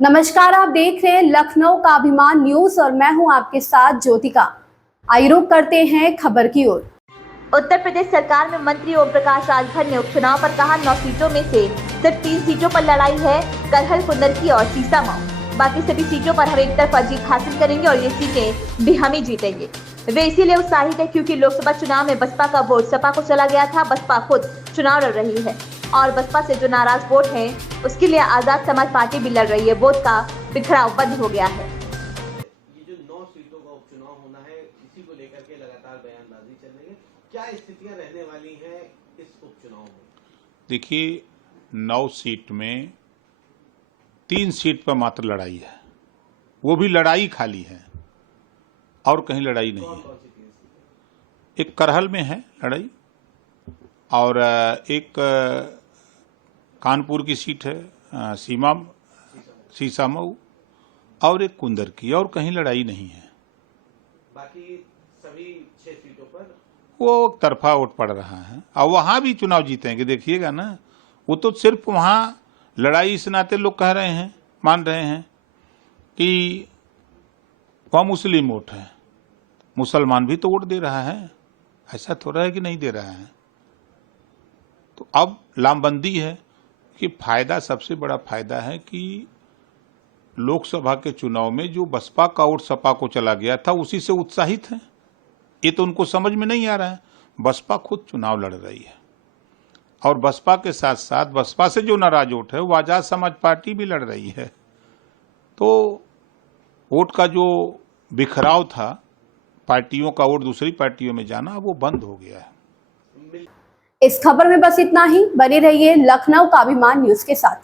नमस्कार, आप देख रहे हैं लखनऊ का अभिमान न्यूज और मैं हूं आपके साथ ज्योतिका। आइए रुक करते हैं खबर की ओर। उत्तर प्रदेश सरकार में मंत्री ओम प्रकाश राजभर ने उपचुनाव पर कहा 9 सीटों में से सिर्फ 3 सीटों पर लड़ाई है, करहल, कुंदरकी और सीसामऊ। बाकी सभी सीटों पर हम एक तरफा जीत हासिल करेंगे और ये सीटें भी हम ही जीतेंगे। वे इसीलिए उत्साहित है क्योंकि लोकसभा चुनाव में बसपा का वोट सपा को चला गया था। बसपा खुद चुनाव लड़ रही है और बसपा से जो नाराज वोट है उसके लिए आजाद समाज पार्टी भी लड़ रही है। वोट का बिखराव बंद हो गया है। ये जो 9 सीटों का उपचुनाव होना है, इसी को लेकर के लगातार बयानबाजी चल रही है। क्या स्थितियां रहने वाली हैं इस उपचुनाव में? देखिए, 9 सीट में 3 सीट पर मात्र लड़ाई है, वो भी लड़ाई खाली है और कहीं लड़ाई नहीं है। एक करहल में है लड़ाई और एक कानपुर की सीट है सीसामऊ और एक कुंदर की, और कहीं लड़ाई नहीं है। बाकी सभी 6 सीटों पर वो तरफा वोट पड़ रहा है और वहां भी चुनाव जीतेंगे। देखिएगा ना, वो तो सिर्फ वहां लड़ाई इस नाते लोग कह रहे हैं, मान रहे हैं कि वह मुस्लिम वोट है। मुसलमान भी तो वोट दे रहा है, ऐसा थोड़ा है कि नहीं दे रहा है। तो अब लामबंदी है कि फायदा, सबसे बड़ा फायदा है कि लोकसभा के चुनाव में जो बसपा का वोट सपा को चला गया था उसी से उत्साहित है। ये तो उनको समझ में नहीं आ रहा है। बसपा खुद चुनाव लड़ रही है और बसपा के साथ साथ बसपा से जो नाराज वोट है वो आजाद समाज पार्टी भी लड़ रही है। तो वोट का जो बिखराव था, पार्टियों का वोट दूसरी पार्टियों में जाना, वो बंद हो गया है। इस खबर में बस इतना ही। बने रहिए लखनऊ का अभिमान न्यूज के साथ।